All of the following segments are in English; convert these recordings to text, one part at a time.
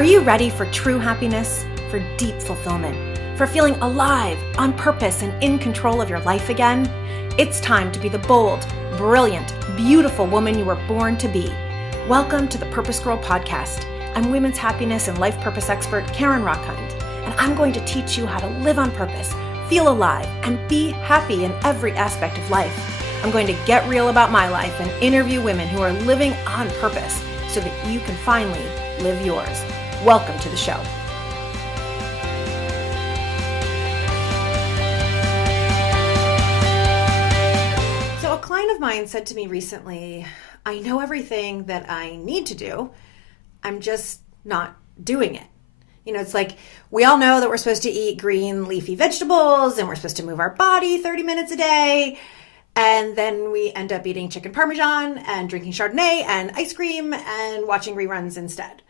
Are you ready for true happiness, for deep fulfillment, for feeling alive, on purpose, and in control of your life again? It's time to be the bold, brilliant, beautiful woman you were born to be. Welcome to the PurposeGirl podcast. I'm women's happiness and life purpose expert Karen Rockhind, and I'm going to teach you how to live on purpose, feel alive, and be happy in every aspect of life. I'm going to get real about my life and interview women who are living on purpose so that you can finally live yours. Welcome to the show. So a client of mine said to me recently, I know everything that I need to do. I'm just not doing it. You know, it's like we all know that we're supposed to eat green leafy vegetables and we're supposed to move our body 30 minutes a day. And then we end up eating chicken parmesan and drinking Chardonnay and ice cream and watching reruns instead.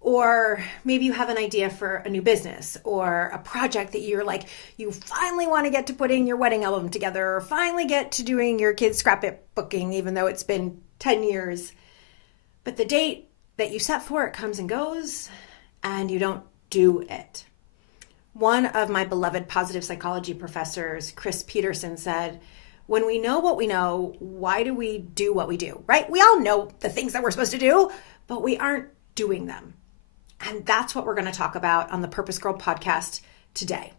Or maybe you have an idea for a new business or a project that you're like, you finally want to get to putting your wedding album together or finally get to doing your kids' scrapbooking, even though it's been 10 years. But the date that you set for it comes and goes and you don't do it. One of my beloved positive psychology professors, Chris Peterson, said, when we know what we know, why do we do what we do, right? We all know the things that we're supposed to do, but we aren't doing them. And that's what we're going to talk about on the PurposeGirl podcast today.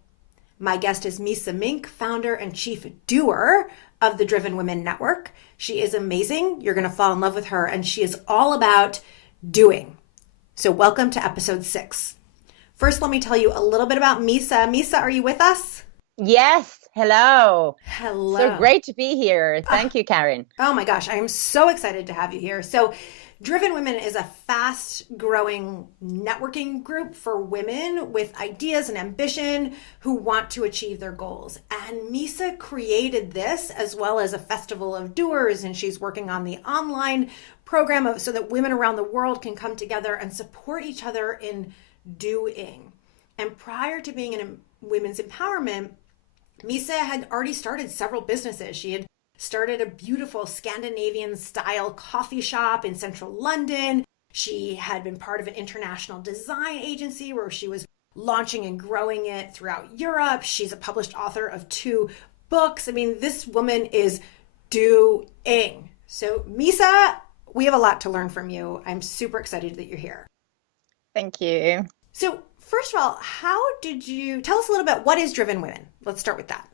My guest is Miisa Mink, founder and chief doer of the Driven Women Network. She is amazing. You're going to fall in love with her, and she is all about doing. So welcome to episode 6. First, let me tell you a little bit about Miisa. Miisa, are you with us? Yes. Hello. Hello. So great to be here. Thank you, Karen. Oh my gosh, I am so excited to have you here. So Driven Women is a fast-growing networking group for women with ideas and ambition who want to achieve their goals. And Miisa created this as well as a festival of doers, and she's working on the online program so that women around the world can come together and support each other in doing. And prior to being in women's empowerment, Miisa had already started several businesses. She had started a beautiful Scandinavian-style coffee shop in central London. She had been part of an international design agency where she was launching and growing it throughout Europe. She's a published author of 2 books. I mean, this woman is doing. So, Miisa, we have a lot to learn from you. I'm super excited that you're here. Thank you. So, first of all, how did you tell us a little bit, what is Driven Women? Let's start with that.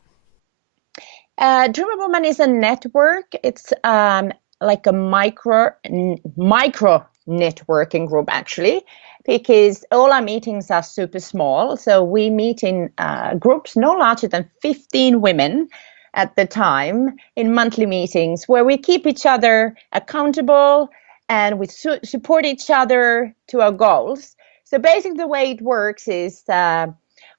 Driven Woman is a network. It's like a micro networking group, actually, because all our meetings are super small. So we meet in groups no larger than 15 women at the time in monthly meetings where we keep each other accountable and we support each other to our goals. So basically the way it works is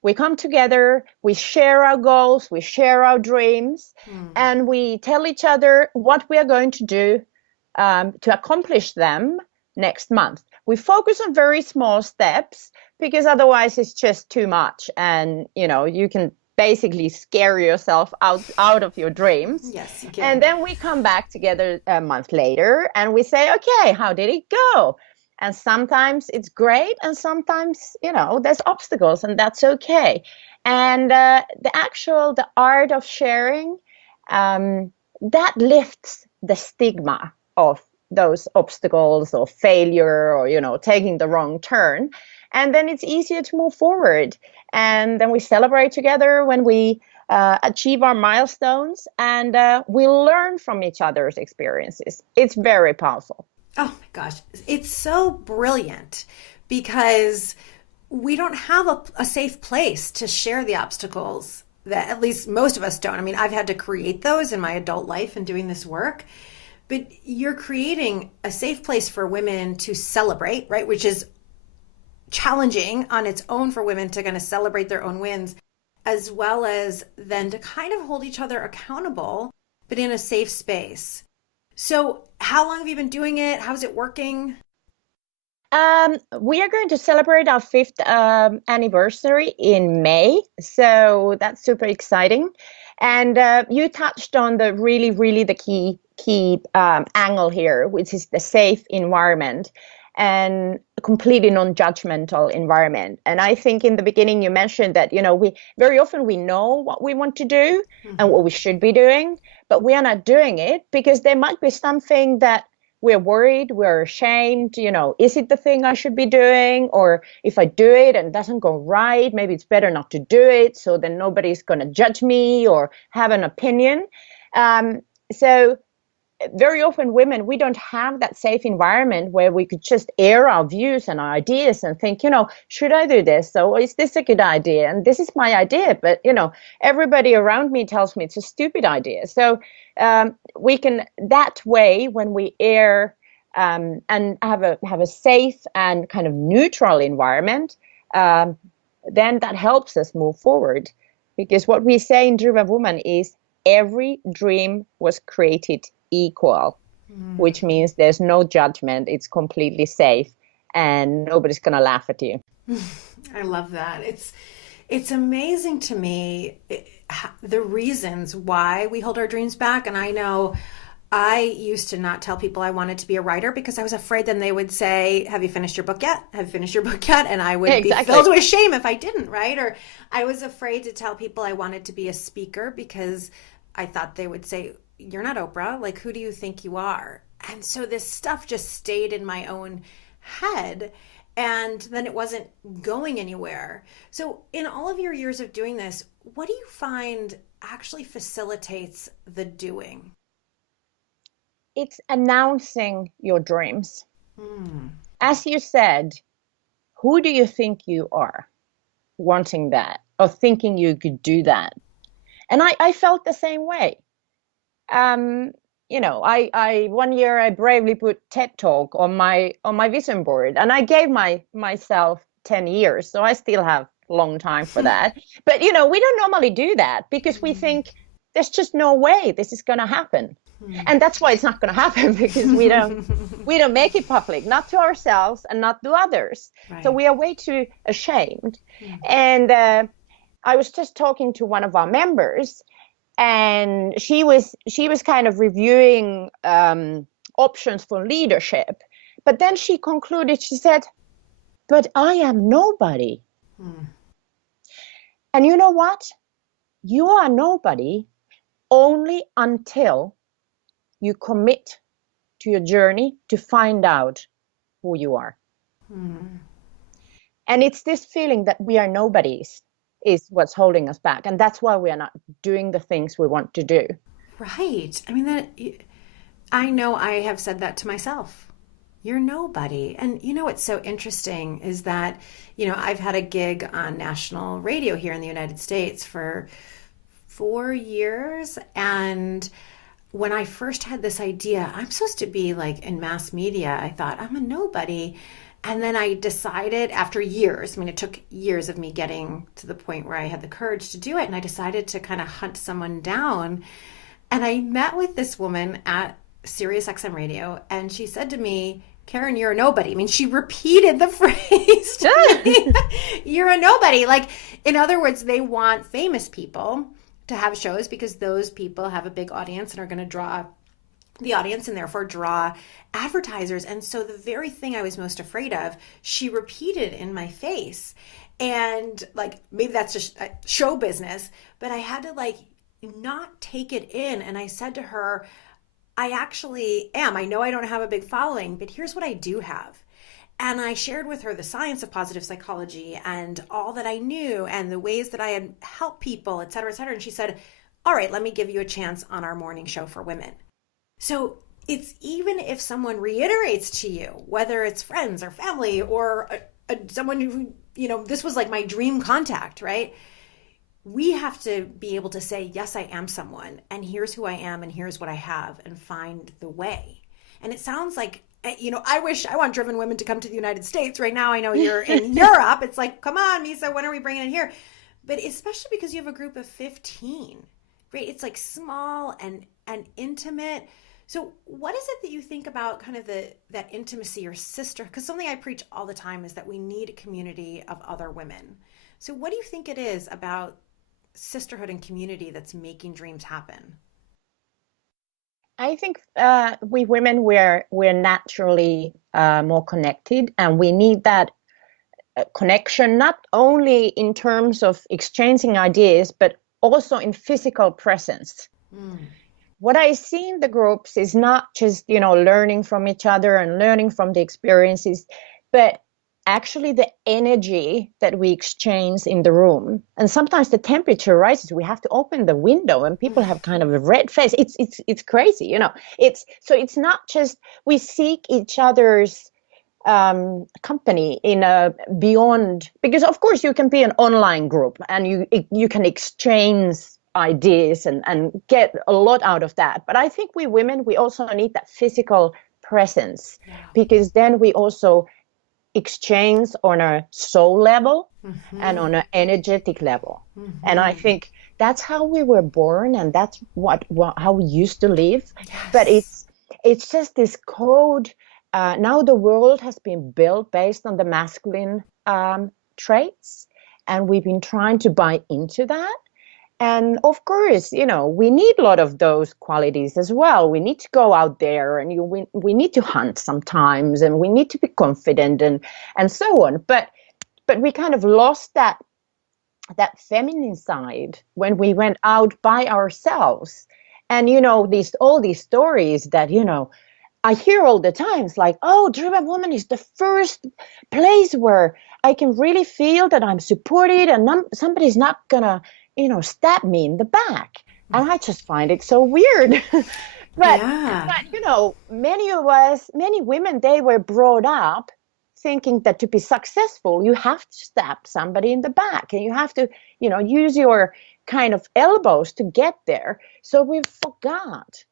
we come together, we share our goals, we share our dreams, and we tell each other what we are going to do to accomplish them next month. We focus on very small steps because otherwise it's just too much. And, you know, you can basically scare yourself out of your dreams. Yes, you can. And then we come back together a month later and we say, okay, how did it go? And sometimes it's great, and sometimes, you know, there's obstacles, and that's okay. And the art of sharing, that lifts the stigma of those obstacles or failure or, you know, taking the wrong turn. And then it's easier to move forward. And then we celebrate together when we achieve our milestones, and we learn from each other's experiences. It's very powerful. Oh my gosh, it's so brilliant because we don't have a safe place to share the obstacles that at least most of us don't. I mean, I've had to create those in my adult life and doing this work, but you're creating a safe place for women to celebrate, right? Which is challenging on its own for women to kind of celebrate their own wins, as well as then to kind of hold each other accountable, but in a safe space. So how long have you been doing it? How's it working? We are going to celebrate our 5th anniversary in May. So that's super exciting. And you touched on the really the key angle here, which is the safe environment. and a completely non-judgmental environment. And I think in the beginning you mentioned that, we very often we know what we want to do and what we should be doing, but we are not doing it because there might be something that we're worried, we're ashamed, is it the thing I should be doing? Or if I do it and it doesn't go right, maybe it's better not to do it, so then nobody's going to judge me or have an opinion. So very often women, we don't have that safe environment where we could just air our views and our ideas and think, should I do this? So is this a good idea? And this is my idea, but everybody around me tells me it's a stupid idea. So we can that way, when we air and have a safe and kind of neutral environment, then that helps us move forward. Because what we say in Driven Woman is every dream was created equal, which means there's no judgment. It's completely safe and nobody's going to laugh at you. I love that. It's amazing to me the reasons why we hold our dreams back. And I know I used to not tell people I wanted to be a writer because I was afraid then they would say, have you finished your book yet? Have you finished your book yet? And I would be filled with shame if I didn't, right? Or I was afraid to tell people I wanted to be a speaker because I thought they would say, you're not Oprah. Like, who do you think you are? And so this stuff just stayed in my own head, and then it wasn't going anywhere. So in all of your years of doing this, what do you find actually facilitates the doing? It's announcing your dreams. As you said, who do you think you are wanting that or thinking you could do that? And I felt the same way. I one year I bravely put TED Talk on my vision board, and I gave myself 10 years, so I still have a long time for that. But we don't normally do that because we think there's just no way this is going to happen. And that's why it's not going to happen, because we don't make it public, not to ourselves and not to others. Right. So we are way too ashamed. And I was just talking to one of our members, and she was kind of reviewing options for leadership. But then she concluded, she said, but I am nobody. And you know what? You are nobody only until you commit to your journey to find out who you are. And it's this feeling that we are nobodies is what's holding us back. And that's why we are not doing the things we want to do. Right. I mean, I know I have said that to myself. You're nobody. And what's so interesting is that, I've had a gig on national radio here in the United States for 4 years. And when I first had this idea, I'm supposed to be like in mass media, I thought I'm a nobody. And then I decided after years, it took years of me getting to the point where I had the courage to do it. And I decided to kind of hunt someone down. And I met with this woman at Sirius XM Radio. And she said to me, Karen, you're a nobody. She repeated the phrase to me. You're a nobody. Like, in other words, they want famous people to have shows because those people have a big audience and are going to draw the audience and therefore draw advertisers. And so the very thing I was most afraid of, she repeated in my face. And maybe that's just show business, but I had to not take it in. And I said to her, I actually am. I know I don't have a big following, but here's what I do have. And I shared with her the science of positive psychology and all that I knew and the ways that I had helped people, et cetera, et cetera. And she said, all right, let me give you a chance on our morning show for women. So it's even if someone reiterates to you, whether it's friends or family or someone who, this was like my dream contact, right? We have to be able to say, yes, I am someone, and here's who I am, and here's what I have, and find the way. And it sounds like, I want driven women to come to the United States. Right now, I know you're in Europe. It's like, come on, Miisa, when are we bringing it here? But especially because you have a group of 15, right? It's small and intimate. So what is it that you think about kind of that intimacy or sister? Because something I preach all the time is that we need a community of other women. So what do you think it is about sisterhood and community that's making dreams happen? I think we women, we're naturally more connected, and we need that connection, not only in terms of exchanging ideas, but also in physical presence. What I see in the groups is not just, learning from each other and learning from the experiences, but actually the energy that we exchange in the room. And sometimes the temperature rises. We have to open the window and people have kind of a red face. It's crazy, It's not just we seek each other's company in a beyond, because of course you can be an online group and you can exchange ideas and get a lot out of that. But I think we women, we also need that physical presence, because then we also exchange on a soul level and on an energetic level. And I think that's how we were born, and that's what how we used to live. But it's just this code. Now the world has been built based on the masculine traits, and we've been trying to buy into that. And of course, we need a lot of those qualities as well. We need to go out there, and we need to hunt sometimes, and we need to be confident and so on. But we kind of lost that feminine side when we went out by ourselves. And all these stories that I hear all the time. It's like, oh, Driven Woman is the first place where I can really feel that I'm supported and somebody's not gonna, stab me in the back. And I just find it so weird. but many women, they were brought up thinking that to be successful, you have to stab somebody in the back, and you have to, use your kind of elbows to get there. So we forgot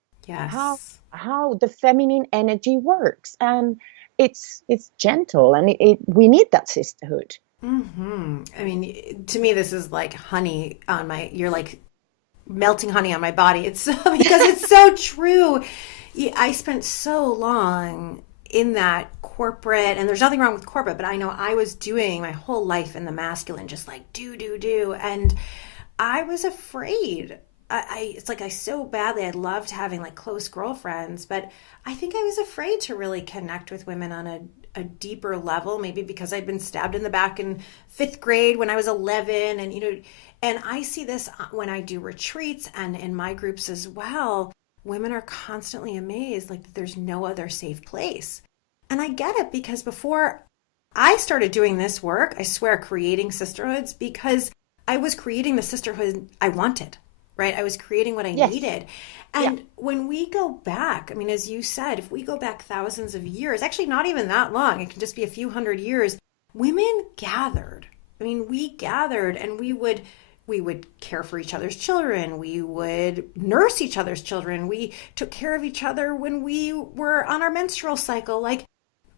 how the feminine energy works, and it's gentle, and we need that sisterhood. I mean, to me, this is like honey on you're like melting honey on my body. It's because it's so true. I spent so long in that corporate, and there's nothing wrong with corporate, but I know I was doing my whole life in the masculine, just like do. And I was afraid. It's like I so badly, I loved having like close girlfriends, but I think I was afraid to really connect with women on a deeper level, maybe because I'd been stabbed in the back in 5th grade when I was 11. And I see this when I do retreats and in my groups as well. Women are constantly amazed, like there's no other safe place. And I get it, because before I started doing this work, I swear, creating sisterhoods, because I was creating the sisterhood I wanted. Right? I was creating what I needed. And when we go back, I mean, as you said, if we go back thousands of years, actually not even that long, it can just be a few hundred years, women gathered. I mean, we gathered, and we would care for each other's children. We would nurse each other's children. We took care of each other when we were on our menstrual cycle. Like,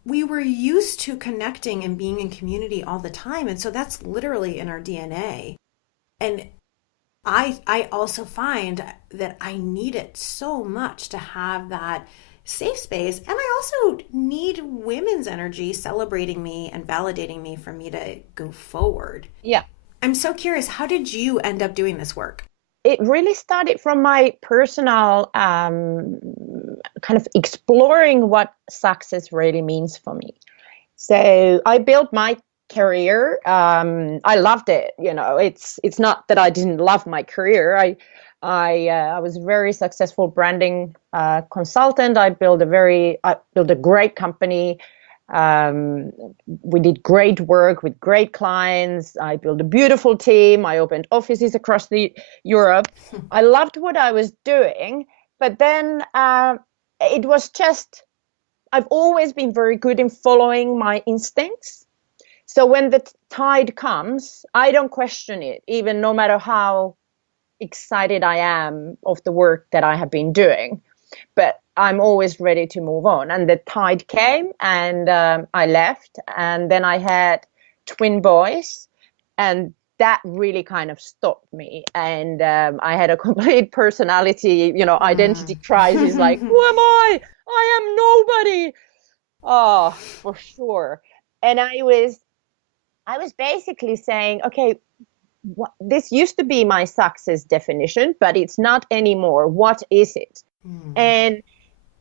we were used to connecting and being in community all the time. And so that's literally in our DNA. And I also find that I need it so much to have that safe space. And I also need women's energy celebrating me and validating me for me to go forward. Yeah. I'm so curious, how did you end up doing this work? It really started from my personal kind of exploring what success really means for me. So I built my career. I loved it. It's not that I didn't love my career. I was a very successful branding consultant. I built a great company. We did great work with great clients. I built a beautiful team. I opened offices across Europe. I loved what I was doing, but then it was just, I've always been very good in following my instincts. So when the tide comes, I don't question it, even no matter how excited I am of the work that I have been doing. But I'm always ready to move on. And the tide came, and I left. And then I had twin boys, and that really kind of stopped me. And I had a complete personality, identity crisis, like, who am I? I am nobody. Oh, for sure. And I was basically saying, okay, this used to be my success definition, but it's not anymore. What is it? And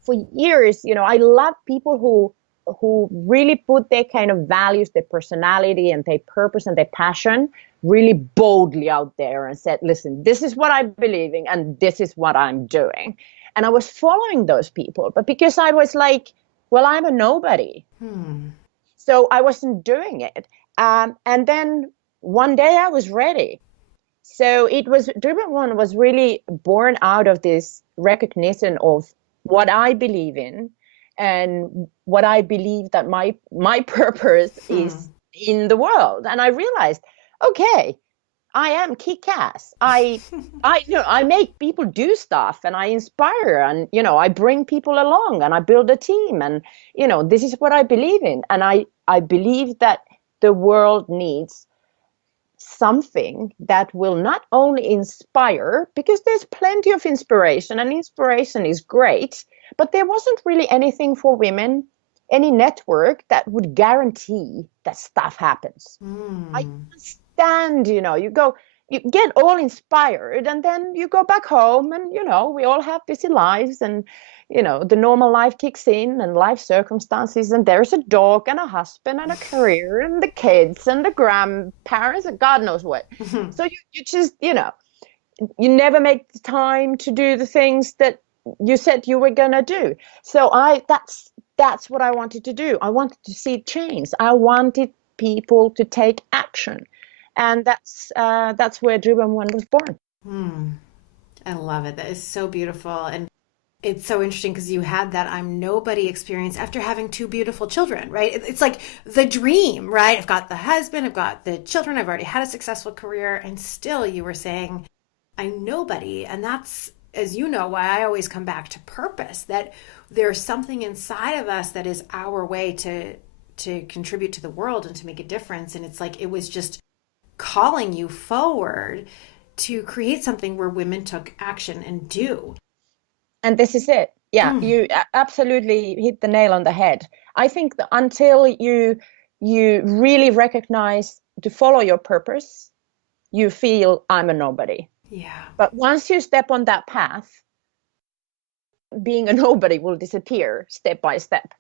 for years, I love people who who really put their kind of values, their personality and their purpose and their passion really boldly out there and said, listen, this is what I believe in and this is what I'm doing. And I was following those people, but because I was like, well, I'm a nobody. So I wasn't doing it. And then one day I was ready. So it was Driven One was really born out of this recognition of what I believe in and what I believe that my purpose is in the world. And I realized, okay, I am kick-ass. I make people do stuff and I inspire and, I bring people along and I build a team and, this is what I believe in. And I believe that the world needs something that will not only inspire, because there's plenty of inspiration and inspiration is great, but there wasn't really anything for women, any network that would guarantee that stuff happens. I understand, you get all inspired and then you go back home and, we all have busy lives and, the normal life kicks in and life circumstances and there's a dog and a husband and a career and the kids and the grandparents and God knows what. So you just, you never make the time to do the things that you said you were going to do. So that's what I wanted to do. I wanted to see change. I wanted people to take action. And that's where Driven One was born. I love it. That is so beautiful. And it's so interesting because you had that I'm nobody experience after having two beautiful children, right? It's like the dream, right? I've got the husband, I've got the children, I've already had a successful career, and still you were saying, I'm nobody. And that's, as you know, why I always come back to purpose, that there's something inside of us that is our way to contribute to the world and to make a difference. And it's like it was just calling you forward to create something where women took action and do. And this is it. Yeah, you absolutely hit the nail on the head. I think that until you really recognize to follow your purpose, you feel I'm a nobody. Yeah. But once you step on that path, being a nobody will disappear step by step.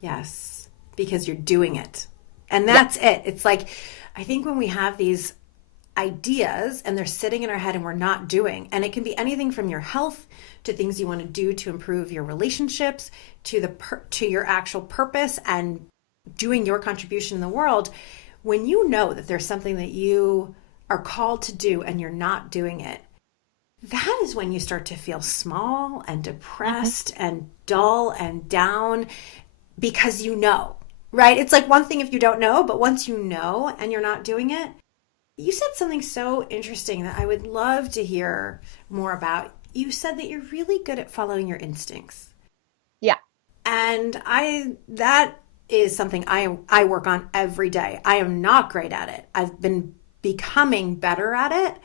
Yes, because you're doing it. And that's it. It's like, I think when we have these ideas and they're sitting in our head and we're not doing, and it can be anything from your health to things you want to do to improve your relationships to your actual purpose and doing your contribution in the world. When you know that there's something that you are called to do and you're not doing it, that is when you start to feel small and depressed and dull and down, because right? It's like one thing if you don't know, but once you know and you're not doing it. You said something so interesting that I would love to hear more about. You said that you're really good at following your instincts. Yeah. And that is something I work on every day. I am not great at it. I've been becoming better at it.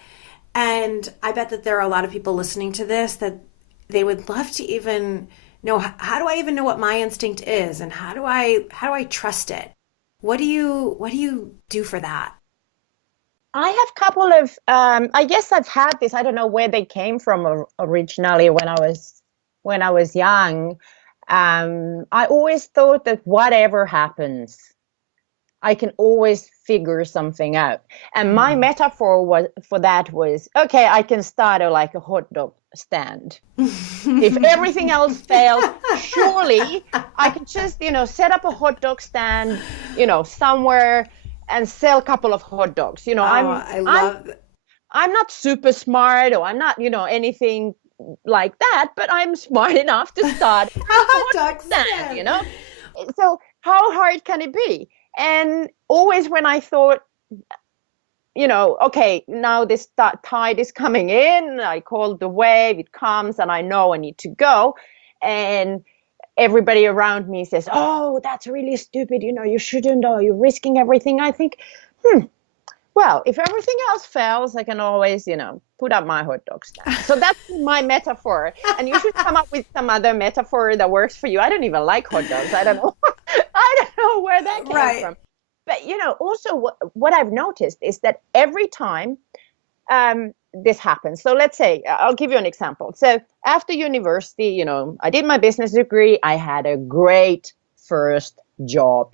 And I bet that there are a lot of people listening to this that they would love to even know, how do I even know what my instinct is? And how do I trust it? What do you do for that? I have a couple of, I guess I've had this, I don't know where they came from originally when I was young. I always thought that whatever happens, I can always figure something out. And my metaphor for that was, okay, I can start like a hot dog stand. If everything else fails, surely I can just, set up a hot dog stand, somewhere and sell a couple of hot dogs. I'm not super smart or I'm not, anything like that, but I'm smart enough to start a hot dog stand, So how hard can it be? And always when I thought, okay, now this tide is coming in, I call the wave, it comes and I know I need to go. And everybody around me says, oh, that's really stupid. You shouldn't, or you're risking everything. I think, well, if everything else fails, I can always, put up my hot dog stand. So that's my metaphor. And you should come up with some other metaphor that works for you. I don't even like hot dogs. I don't know. I don't know where that came from. But, also what I've noticed is that every time this happens. So let's say, I'll give you an example. So after university, I did my business degree. I had a great first job,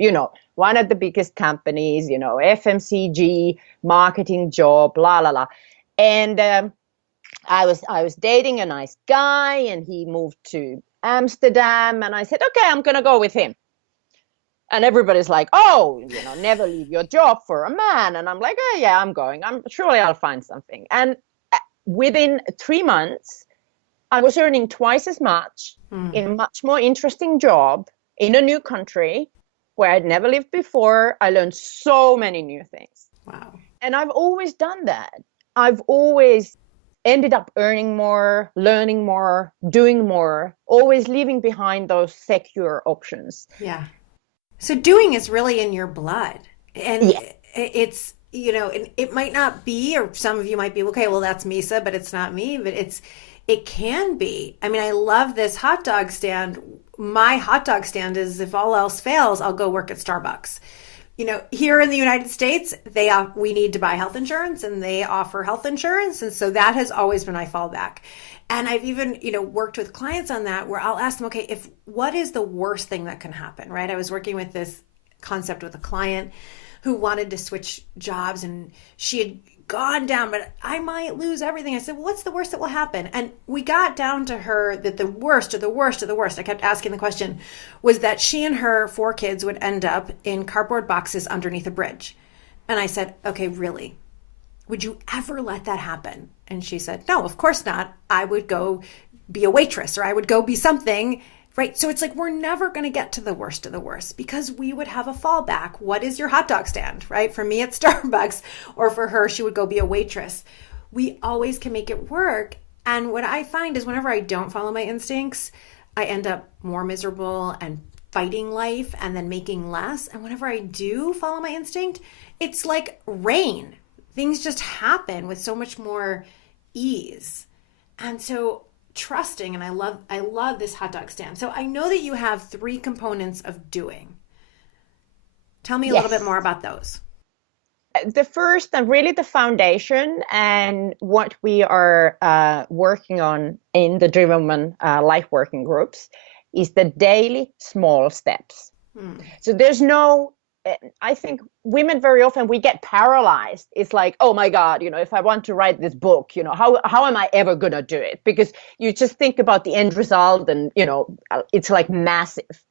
one of the biggest companies, FMCG, marketing job, la, la, la. And I was dating a nice guy, and he moved to Amsterdam, and I said, okay, I'm going to go with him. And everybody's like, oh, never leave your job for a man. And I'm like, oh, yeah, I'm going. Surely I'll find something. And within 3 months, I was earning twice as much in a much more interesting job in a new country where I'd never lived before. I learned so many new things. Wow. And I've always done that. I've always ended up earning more, learning more, doing more, always leaving behind those secure options. Yeah. So doing is really in your blood. And Yeah. it's, it might not be, or some of you might be, okay, well, that's Miisa, but it's not me. But it can be. I mean, I love this hot dog stand. My hot dog stand is, if all else fails, I'll go work at Starbucks. Here in the United States, we need to buy health insurance, and they offer health insurance. And so that has always been my fallback. And I've even, worked with clients on that, where I'll ask them, okay, what is the worst thing that can happen, right? I was working with this concept with a client who wanted to switch jobs, and she had gone down, but I might lose everything. I said, well, what's the worst that will happen? And we got down to her that the worst of the worst of the worst, I kept asking the question, was that she and her 4 kids would end up in cardboard boxes underneath a bridge. And I said, okay, really? Would you ever let that happen? And she said, no, of course not. I would go be a waitress, or I would go be something, right? So it's like, we're never going to get to the worst of the worst, because we would have a fallback. What is your hot dog stand, right? For me, it's Starbucks, or for her, she would go be a waitress. We always can make it work. And what I find is, whenever I don't follow my instincts, I end up more miserable and fighting life and then making less. And whenever I do follow my instinct, it's like rain. Things just happen with so much more ease. And so trusting, and I love this hot dog stand. So I know that you have 3 components of doing. Tell me a little bit more about those. The first, and really the foundation, and what we are working on in the Driven Woman life working groups, is the daily small steps. So there's no, I think women very often, we get paralyzed. It's like, oh my God, if I want to write this book, how am I ever going to do it? Because you just think about the end result, and, it's like massive.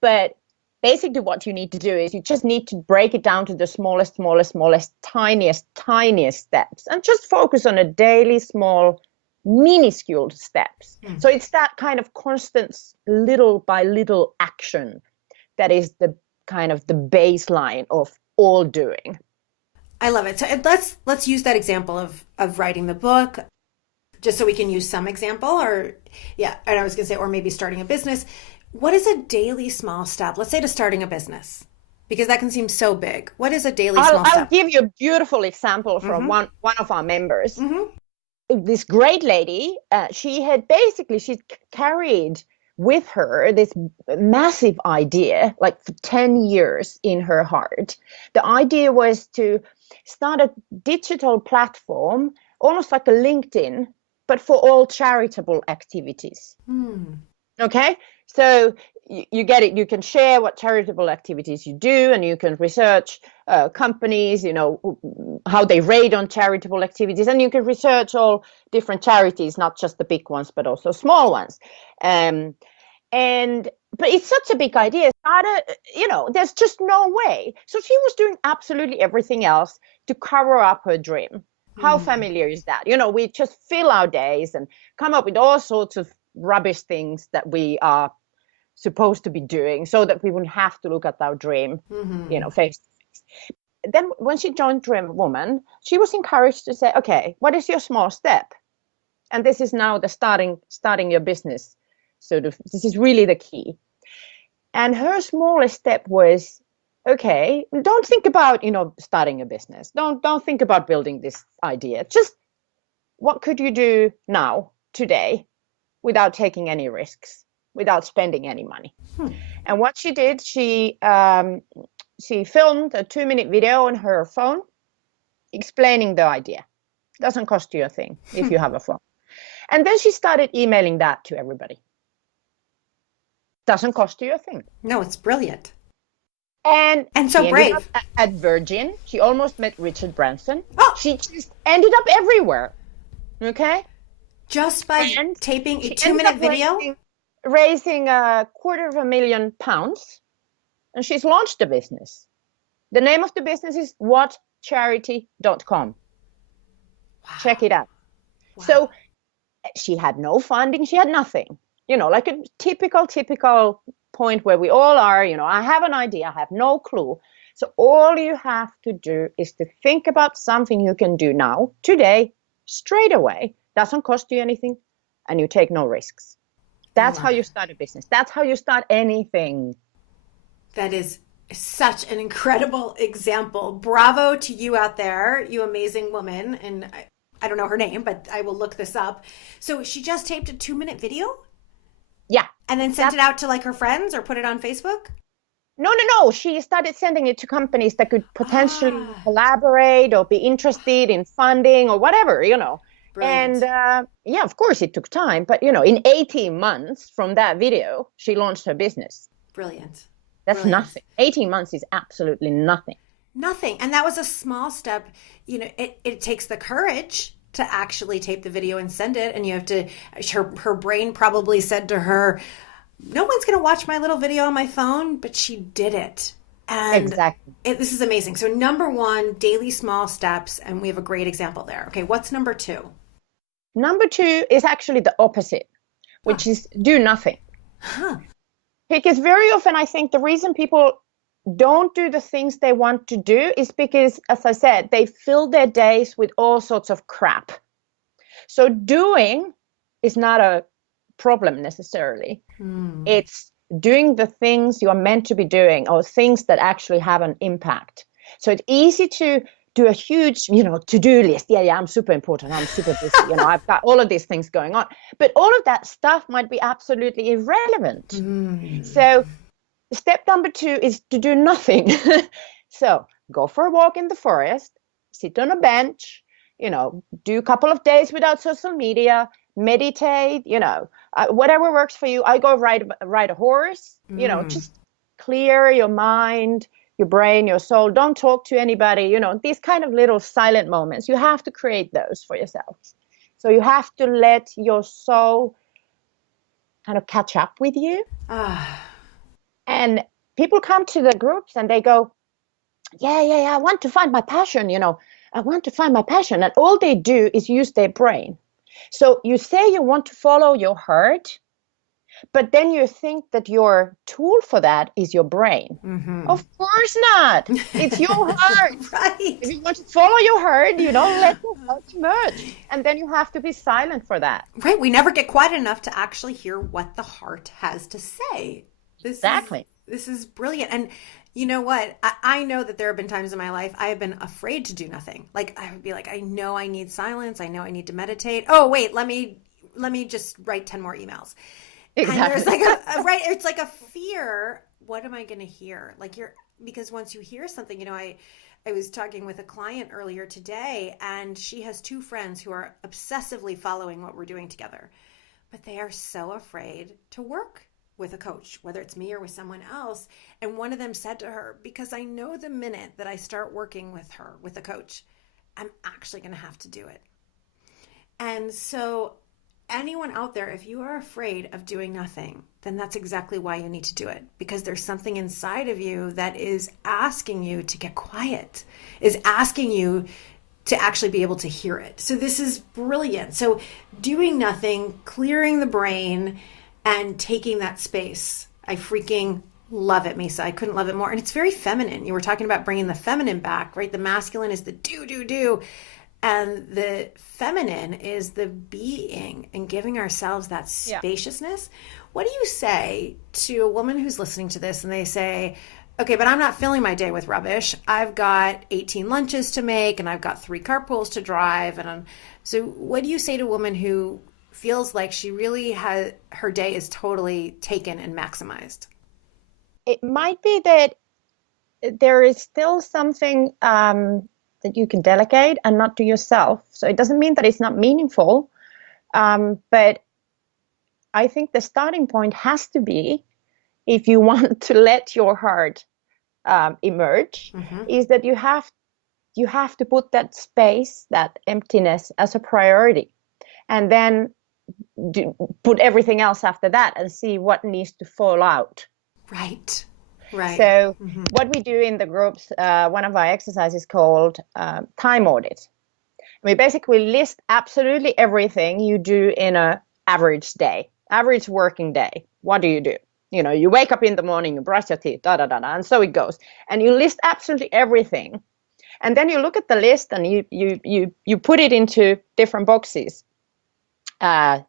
But basically what you need to do is you just need to break it down to the smallest, tiniest steps, and just focus on a daily small, minuscule steps. So it's that kind of constant little by little action that is the kind of the baseline of all doing. I love it. So let's use that example of writing the book, just so we can use some example, and I was going to say, or maybe starting a business. What is a daily small step? Let's say to starting a business, because that can seem so big. What is a daily small step? I'll give you a beautiful example from one of our members. This great lady, she carried with her this massive idea, like for 10 years in her heart. The idea was to start a digital platform, almost like a LinkedIn, but for all charitable activities. Okay, so you get it. You can share what charitable activities you do, and you can research companies, how they rate on charitable activities, and you can research all different charities, not just the big ones, but also small ones. But it's such a big idea. There's just no way. So she was doing absolutely everything else to cover up her dream. How familiar is that? We just fill our days and come up with all sorts of rubbish things that we are supposed to be doing, so that we wouldn't have to look at our dream, face to face. Then when she joined Driven Woman, she was encouraged to say, okay, what is your small step? And this is now the starting your business. This is really the key. And her smallest step was, okay, don't think about, starting a business. Don't think about building this idea. Just what could you do now, today, without taking any risks, without spending any money? And what she did, she filmed a 2-minute video on her phone explaining the idea. Doesn't cost you a thing if you have a phone. And then she started emailing that to everybody. Doesn't cost you a thing. No, it's brilliant. And she so ended up brave. at Virgin. She almost met Richard Branson. Oh, She just ended up everywhere. Okay. just by And taping a she two ended minute up video? raising £250,000, and she's launched the business. The name of the business is whatcharity.com. Wow. Check it out. Wow. So she had no funding. She had nothing, like a typical point where we all are, I have an idea, I have no clue. So all you have to do is to think about something you can do now, today, straight away. Doesn't cost you anything, and you take no risks. That's how you start a business. That's how you start anything. That is such an incredible example. Bravo to you out there, you amazing woman. And I don't know her name, but I will look this up. So she just taped a 2 minute video? Yeah. And then sent it out to like her friends or put it on Facebook? No. She started sending it to companies that could potentially collaborate or be interested in funding or whatever. Brilliant. And yeah, of course it took time, but in 18 months from that video, she launched her business. Brilliant. That's nothing. 18 months is absolutely nothing. Nothing. And that was a small step. It takes the courage to actually tape the video and send it. And you have to, her brain probably said to her, no one's going to watch my little video on my phone, but she did it. And exactly. This is amazing. So number one, daily small steps. And we have a great example there. Okay. What's number two? Number two is actually the opposite, which is do nothing. Huh. Because very often I think the reason people don't do the things they want to do is because, as I said, they fill their days with all sorts of crap. So doing is not a problem necessarily. It's doing the things you are meant to be doing, or things that actually have an impact. So it's easy to do a huge, to-do list. Yeah, I'm super important. I'm super busy. I've got all of these things going on. But all of that stuff might be absolutely irrelevant. So step number two is to do nothing. So go for a walk in the forest, sit on a bench, do a couple of days without social media, meditate, whatever works for you. I go ride a horse, just clear your mind, your brain, your soul. Don't talk to anybody, these kind of little silent moments. You have to create those for yourself. So you have to let your soul kind of catch up with you. And people come to the groups and they go, yeah, I want to find my passion, I want to find my passion. And all they do is use their brain. So you say you want to follow your heart, but then you think that your tool for that is your brain. Of course not. It's your heart. Right. If you want to follow your heart, let your heart emerge. And then you have to be silent for that. Right. We never get quiet enough to actually hear what the heart has to say. Exactly. This is brilliant. And you know what? I know that there have been times in my life I have been afraid to do nothing. Like I would be like, I know I need silence. I know I need to meditate. Oh, wait, let me just write 10 more emails. Exactly. And there's like right. It's like a fear. What am I going to hear? Because once you hear something, I was talking with a client earlier today, and she has two friends who are obsessively following what we're doing together, but they are so afraid to work with a coach, whether it's me or with someone else. And one of them said to her, because I know the minute that I start working with her, with a coach, I'm actually going to have to do it. And so anyone out there, if you are afraid of doing nothing, then that's exactly why you need to do it, because there's something inside of you that is asking you to get quiet, is asking you to actually be able to hear it. So this is brilliant. So doing nothing, clearing the brain, and taking that space. I freaking love it, Miisa. I couldn't love it more. And it's very feminine. You were talking about bringing the feminine back, right? The masculine is the do. And the feminine is the being and giving ourselves that spaciousness. Yeah. What do you say to a woman who's listening to this and they say, okay, but I'm not filling my day with rubbish. I've got 18 lunches to make and I've got 3 carpools to drive. So what do you say to a woman who feels like she really has, her day is totally taken and maximized? It might be that there is still something that you can delegate and not do yourself. So it doesn't mean that it's not meaningful. But I think the starting point has to be, if you want to let your heart emerge Mm-hmm. is that you have to put that space, that emptiness, as a priority, and then put everything else after that and see what needs to fall out. Right. Right. So Mm-hmm. what we do in the groups, one of our exercises called time audit. We basically list absolutely everything you do in a average day, average working day. What do? You wake up in the morning, you brush your teeth, da da da da, and so it goes. And you list absolutely everything. And then you look at the list and you put it into different boxes.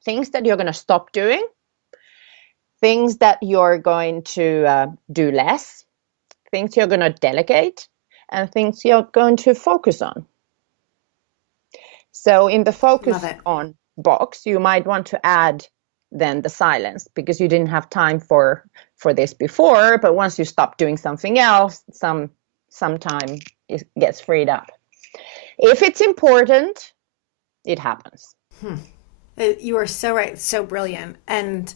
Things that you're going to stop doing, things that you're going to do less, things you're going to delegate, and things you're going to focus on. So in the focus on box, you might want to add then the silence, because you didn't have time for this before, but once you stop doing something else, some time it gets freed up. If it's important, it happens. You are so right. So brilliant. And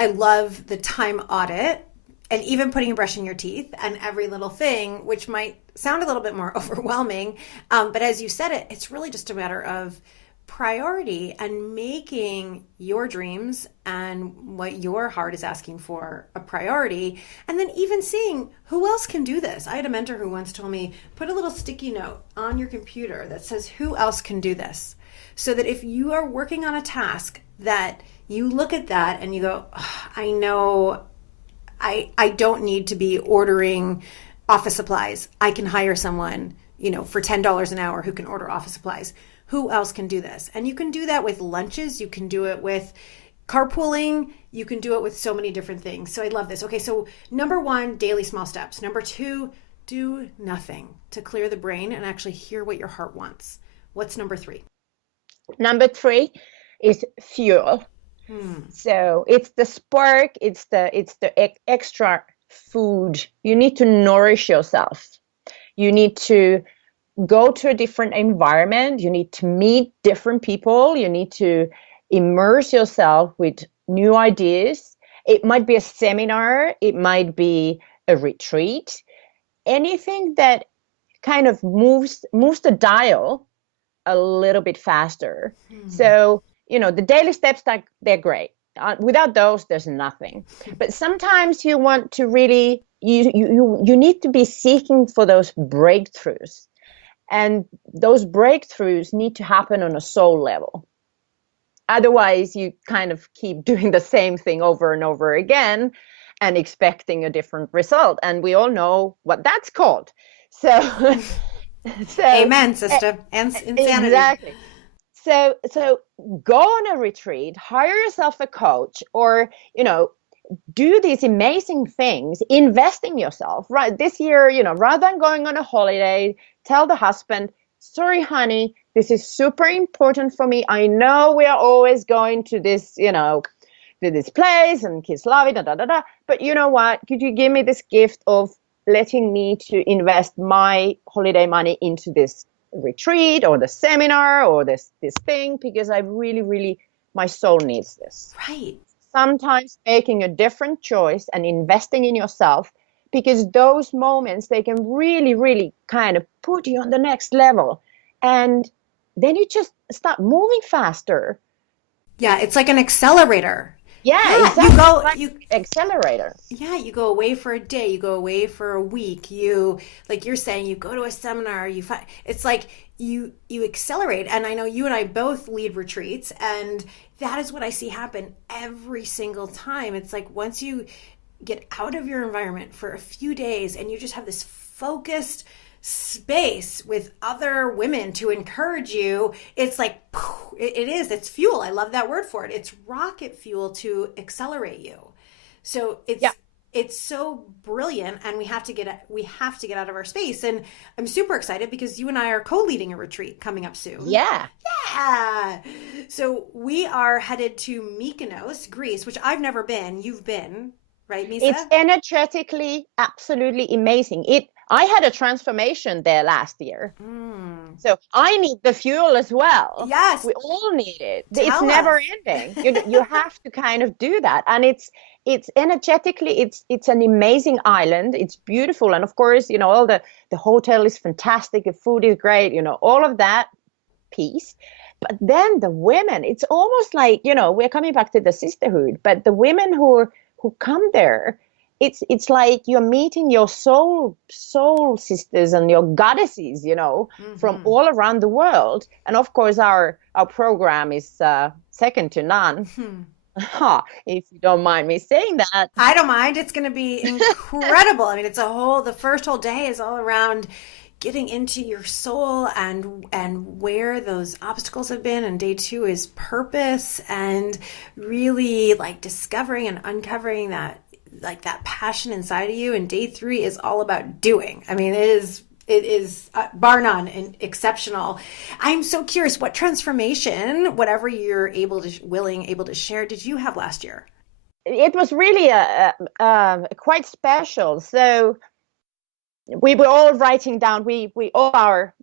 I love the time audit, and even putting a brush in your teeth and every little thing, which might sound a little bit more overwhelming. But as you said it, it's really just a matter of priority and making your dreams and what your heart is asking for a priority. And then even seeing who else can do this. I had a mentor who once told me, put a little sticky note on your computer that says, who else can do this? So that if you are working on a task, that you look at that and you go, oh, I know I don't need to be ordering office supplies. I can hire someone, for $10 an hour who can order office supplies. Who else can do this? And you can do that with lunches. You can do it with carpooling. You can do it with so many different things. So I love this. Okay, so number 1, daily small steps. Number 2, do nothing to clear the brain and actually hear what your heart wants. What's number 3? Number 3 is fuel. So it's the spark, it's the extra food. You need to nourish yourself. You need to go to a different environment. You need to meet different people. You need to immerse yourself with new ideas. It might be a seminar. It might be a retreat. Anything that kind of moves the dial a little bit faster. So, the daily steps, they're great. Without those, there's nothing. But sometimes you want to really, you need to be seeking for those breakthroughs. And those breakthroughs need to happen on a soul level. Otherwise, you kind of keep doing the same thing over and over again and expecting a different result. And we all know what that's called. So, Amen, sister. And insanity. Exactly. So go on a retreat, hire yourself a coach, or, do these amazing things, invest in yourself, right? This year, rather than going on a holiday, tell the husband, sorry, honey, this is super important for me. I know we are always going to this, to this place and kids love it, but you know what? Could you give me this gift of letting me to invest my holiday money into this retreat or the seminar or this thing, because I really, my soul needs this. Right. Sometimes making a different choice and investing in yourself, because those moments, they can really kind of put you on the next level. And then you just start moving faster. Yeah, it's like an accelerator. Yeah, exactly. You accelerator. Yeah, you go away for a day, you go away for a week. You, like you're saying, you go to a seminar. It's like you accelerate. And I know you and I both lead retreats, and that is what I see happen every single time. It's like once you get out of your environment for a few days, and you just have this focused space with other women to encourage you, it's like it's fuel. I love that word for it. It's rocket fuel to accelerate you. So it's so brilliant, and we have to get out of our space. And I'm super excited because you and I are co-leading a retreat coming up soon. Yeah. So we are headed to Mykonos, Greece, which I've never been. You've been, right, Miisa? It's energetically absolutely amazing. I had a transformation there last year. So I need the fuel as well. Yes. We all need it. It's never ending. You have to kind of do that. And it's energetically, it's an amazing island. It's beautiful. And of course, all the hotel is fantastic. The food is great, all of that piece. But then the women, it's almost like, we're coming back to the sisterhood, but the women who come there, it's like you're meeting your soul sisters and your goddesses, from all around the world. And of course, our program is second to none. If you don't mind me saying that. I don't mind. It's going to be incredible. I mean, the first whole day is all around getting into your soul and where those obstacles have been. And day 2 is purpose and really like discovering and uncovering that passion inside of you. And day 3 is all about doing. I mean, it is bar none and exceptional. I'm so curious, what transformation, whatever you're able to share, did you have last year? It was really quite special. So we were all writing down, we all our,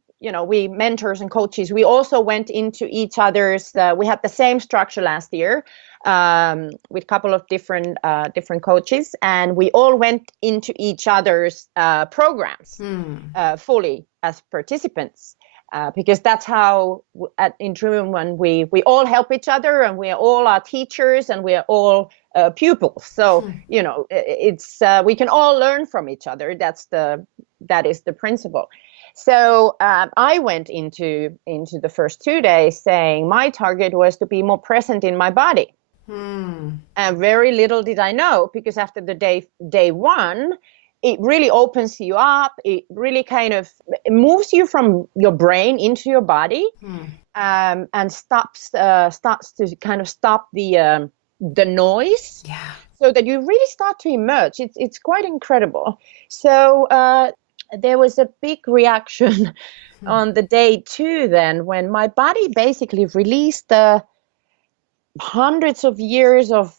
we mentors and coaches, we also went into each other's, we had the same structure last year with a couple of different coaches, and we all went into each other's programs fully as participants, because that's how in Dream when we all help each other, and we all are teachers, and we are all pupils. So it's we can all learn from each other. That is the principle. So I went into the first 2 days saying my target was to be more present in my body. And very little did I know, because after the day 1, it really opens you up. It really kind of moves you from your brain into your body, and starts to kind of stop the noise. Yeah. So that you really start to emerge. It's quite incredible. So there was a big reaction on the day 2 then, when my body basically released the hundreds of years of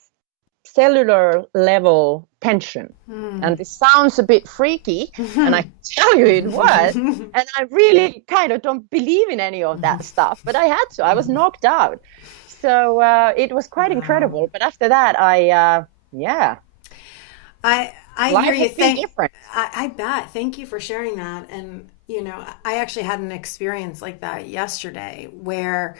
cellular level tension. And this sounds a bit freaky, and I tell you it was. And I really kind of don't believe in any of that stuff, but I had to. I was knocked out. So it was quite incredible. But after that, I hear you. Different. I bet. Thank you for sharing that. And I actually had an experience like that yesterday where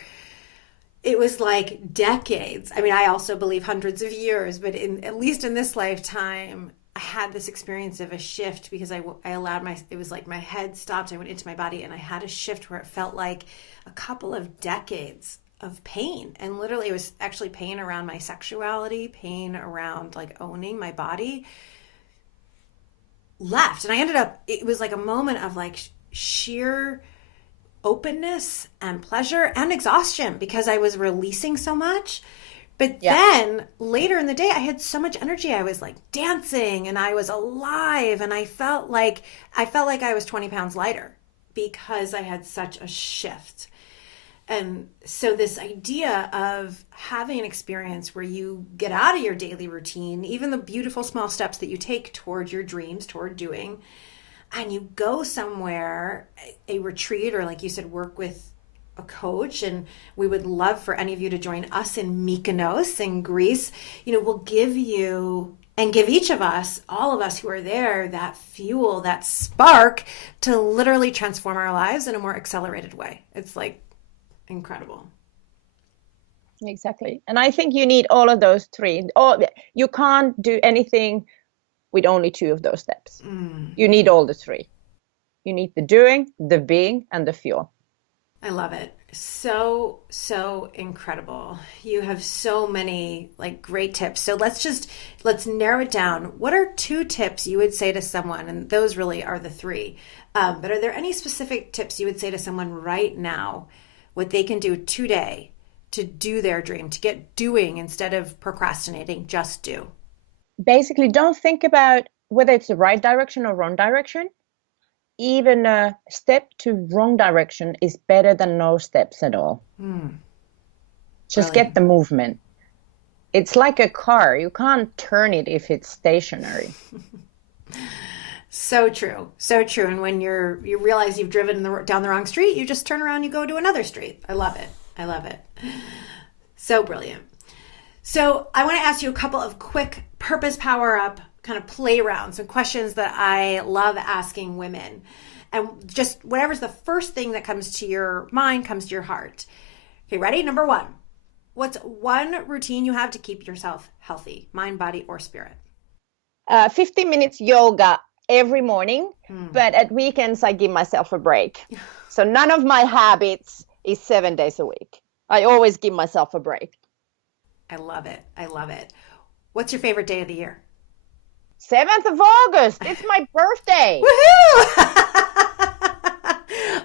it was like decades. I mean, I also believe hundreds of years, but at least in this lifetime, I had this experience of a shift, because I allowed it was like my head stopped, I went into my body, and I had a shift where it felt like a couple of decades of pain. And literally it was actually pain around my sexuality, pain around like owning my body left. And I ended up, it was like a moment of like sheer openness and pleasure and exhaustion, because I was releasing so much. But then later in the day, I had so much energy. I was like dancing, and I was alive, and I felt like I was 20 pounds lighter because I had such a shift. And so this idea of having an experience where you get out of your daily routine, even the beautiful small steps that you take toward your dreams, toward doing, and you go somewhere, a retreat, or like you said, work with a coach. And we would love for any of you to join us in Mykonos in Greece. We'll give you and give each of us, all of us who are there, that fuel, that spark to literally transform our lives in a more accelerated way. It's like incredible. Exactly. And I think you need all of those 3. You can't do anything with only 2 of those steps. You need all the 3. You need the doing, the being, and the fuel. I love it. So incredible. You have so many like great tips. So let's narrow it down. What are 2 tips you would say to someone? And those really are the 3. But are there any specific tips you would say to someone right now, what they can do today to do their dream, to get doing instead of procrastinating? Just do. Basically, don't think about whether it's the right direction or wrong direction. Even a step to wrong direction is better than no steps at all. Just get the movement. It's like a car. You can't turn it if it's stationary. So true. So true. And when you realize you've driven down the wrong street, you just turn around, you go to another street. I love it. I love it. So brilliant. So I want to ask you a couple of quick purpose power up kind of play rounds, some questions that I love asking women. And just whatever's the first thing that comes to your mind, comes to your heart. Okay, ready? Number one. What's one routine you have to keep yourself healthy, mind, body, or spirit? 15 minutes yoga every morning, but at weekends I give myself a break. So none of my habits is 7 days a week. I always give myself a break. I love it. I love it. What's your favorite day of the year? 7th of August. It's my birthday. Woohoo!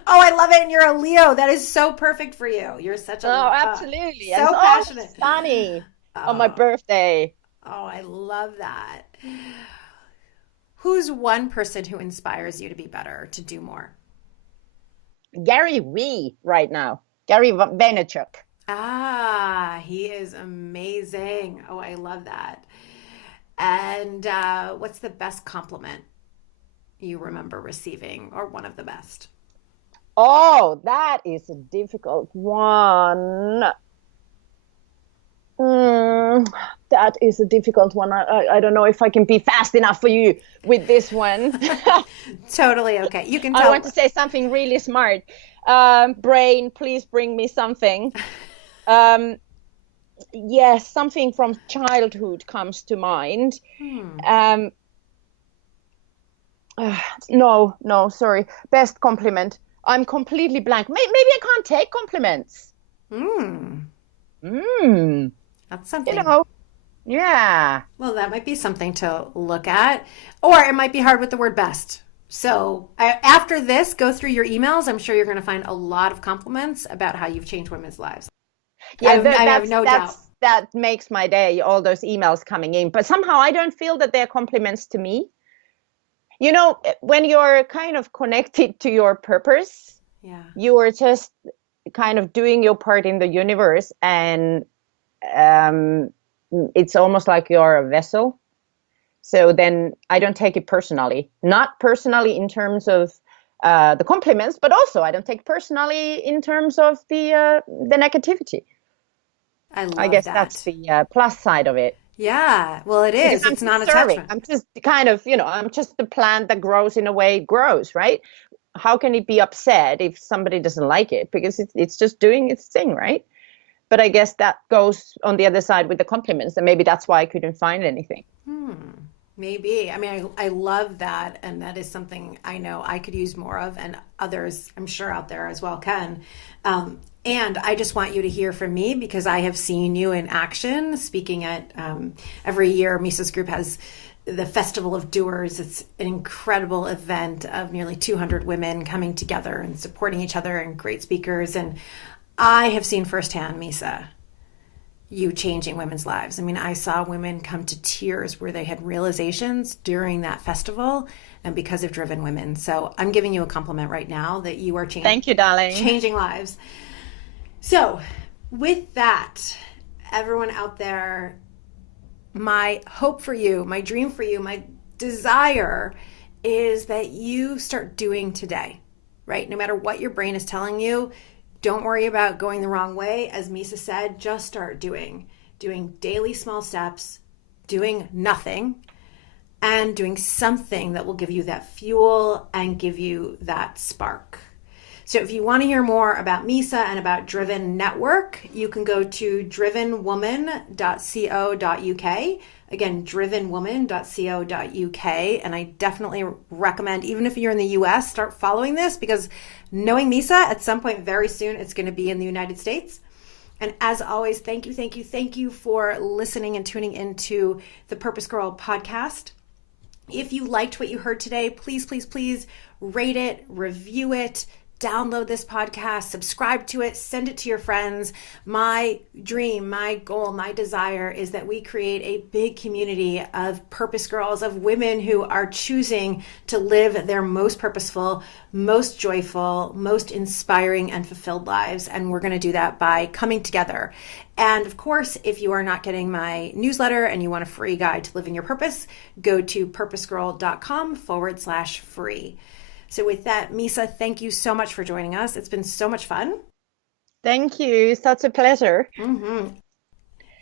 Oh, I love it. And you're a Leo. That is so perfect for you. You're such a Oh, absolutely. So passionate. Sunny on my birthday. Oh, I love that. Who's one person who inspires you to be better, to do more? Gary Vee right now. Gary Vaynerchuk. Ah, he is amazing. Oh, I love that. And what's the best compliment you remember receiving, or one of the best? Oh, that is a difficult one. That is a difficult one. I don't know if I can be fast enough for you with this one. Totally okay. You can tell. I want to say something really smart. Brain, please bring me something. Yes, something from childhood comes to mind. No, sorry. Best compliment. I'm completely blank. Maybe I can't take compliments. That's something. Yeah. Well, that might be something to look at. Or it might be hard with the word best. So after this, go through your emails. I'm sure you're going to find a lot of compliments about how you've changed women's lives. Yeah, I have no doubt. That makes my day, all those emails coming in. But somehow I don't feel that they're compliments to me. You know, when you're kind of connected to your purpose, you are just kind of doing your part in the universe, and it's almost like you're a vessel. So then I don't take it personally. Not personally in terms of the compliments, but also I don't take personally in terms of the negativity. I guess that's the plus side of it. Yeah, well, it is. It's not attachment. I'm just kind of, I'm just the plant that grows in a way it grows, right? How can it be upset if somebody doesn't like it? Because it's just doing its thing, right? But I guess that goes on the other side with the compliments, and maybe that's why I couldn't find anything. Maybe. I mean, I love that, and that is something I know I could use more of, and others, I'm sure, out there as well can. And I just want you to hear from me, because I have seen you in action speaking at every year. Miisa's group has the Festival of Doers. It's an incredible event of nearly 200 women coming together and supporting each other, and great speakers. And I have seen firsthand, Miisa, you changing women's lives. I mean, I saw women come to tears where they had realizations during that festival, and because of driven women. So I'm giving you a compliment right now that you are changing. Thank you, darling. Changing lives. So with that, everyone out there, my hope for you, my dream for you, my desire is that you start doing today, right? No matter what your brain is telling you, don't worry about going the wrong way. As Miisa said, just start doing daily small steps, doing nothing, and doing something that will give you that fuel and give you that spark. So if you want to hear more about Miisa and about Driven Network, you can go to drivenwoman.co.uk. Again, drivenwoman.co.uk. And I definitely recommend, even if you're in the US, start following this, because knowing Miisa, at some point very soon, it's going to be in the United States. And as always, thank you for listening and tuning into the Purpose Girl podcast. If you liked what you heard today, please rate it, review it, download this podcast, subscribe to it, send it to your friends. My dream, my goal, my desire is that we create a big community of purpose girls, of women who are choosing to live their most purposeful, most joyful, most inspiring and fulfilled lives. And we're going to do that by coming together. And of course, if you are not getting my newsletter and you want a free guide to living your purpose, go to purposegirl.com/free. So with that, Miisa, thank you so much for joining us. It's been so much fun. Thank you. Such a pleasure.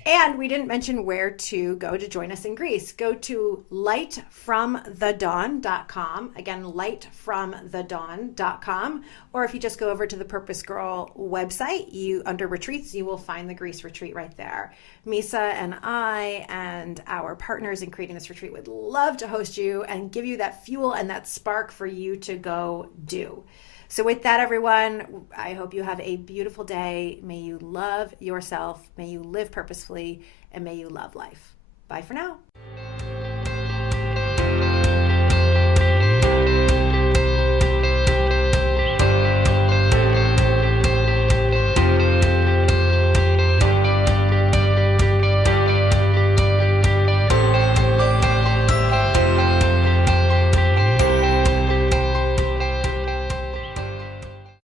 And we didn't mention where to go to join us in Greece. Go to lightfromthedawn.com. Again, lightfromthedawn.com. Or if you just go over to the Purpose Girl website, under retreats, you will find the Greece retreat right there. Miisa and I and our partners in creating this retreat would love to host you and give you that fuel and that spark for you to go do. So with that, everyone, I hope you have a beautiful day. May you love yourself, may you live purposefully, and may you love life. Bye for now.